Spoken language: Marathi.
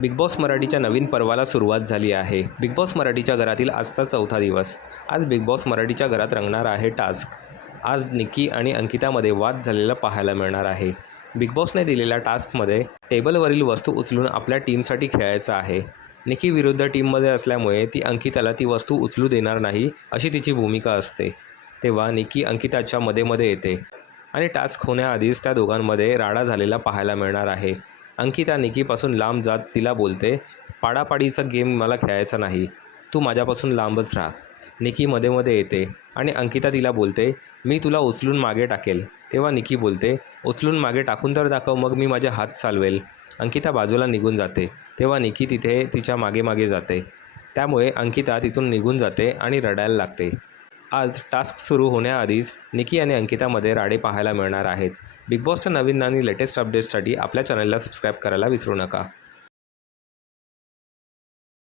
बिग बॉस मराठीच्या नवीन पर्वाला सुरुवात झाली आहे. बिग बॉस मराठीच्या घरातील आजचा चौथा दिवस. आज बिग बॉस मराठीच्या घरात रंगणार आहे टास्क. आज निकी आणि अंकितामध्ये वाद झालेला पाहायला मिळणार आहे. बिग बॉसने दिलेल्या टास्कमध्ये टेबलवरील वस्तू उचलून आपल्या टीमसाठी खेळायचं आहे. निकी विरुद्ध टीममध्ये असल्यामुळे ती अंकिताला ती वस्तू उचलू देणार नाही अशी तिची भूमिका असते. तेव्हा निकी अंकिताच्या मध्ये मध्ये येते. आणि टास्क होण्याआधीच त्या दोघांमध्ये राडा झालेला पाहायला मिळणार आहे. अंकिता निकीपासून लांब जात तिला बोलते पाडापाडीचा गेम मला खेळायचा नाही. तू माझ्यापासून लांबच राहा. निकी मध्ये मध्ये येते आणि अंकिता तिला बोलते मी तुला उचलून मागे टाकेल. तेव्हा निकी बोलते उचलून मागे टाकून तर दाखव मग मी माझे हात चालवेल. अंकिता बाजूला निघून जाते. तेव्हा निकी तिथे तिच्यामागे मागे जाते. त्यामुळे अंकिता तिथून निघून जाते आणि रडायला लागते. आज टास्क सुरू होण्याआधीच निकी आणि अंकितामध्ये राडे पाहायला मिळणार आहेत. बिग बॉसच्या नवीन आणि लेटेस्ट अपडेट्ससाठी आपल्या चॅनलला सबस्क्राईब करायला विसरू नका.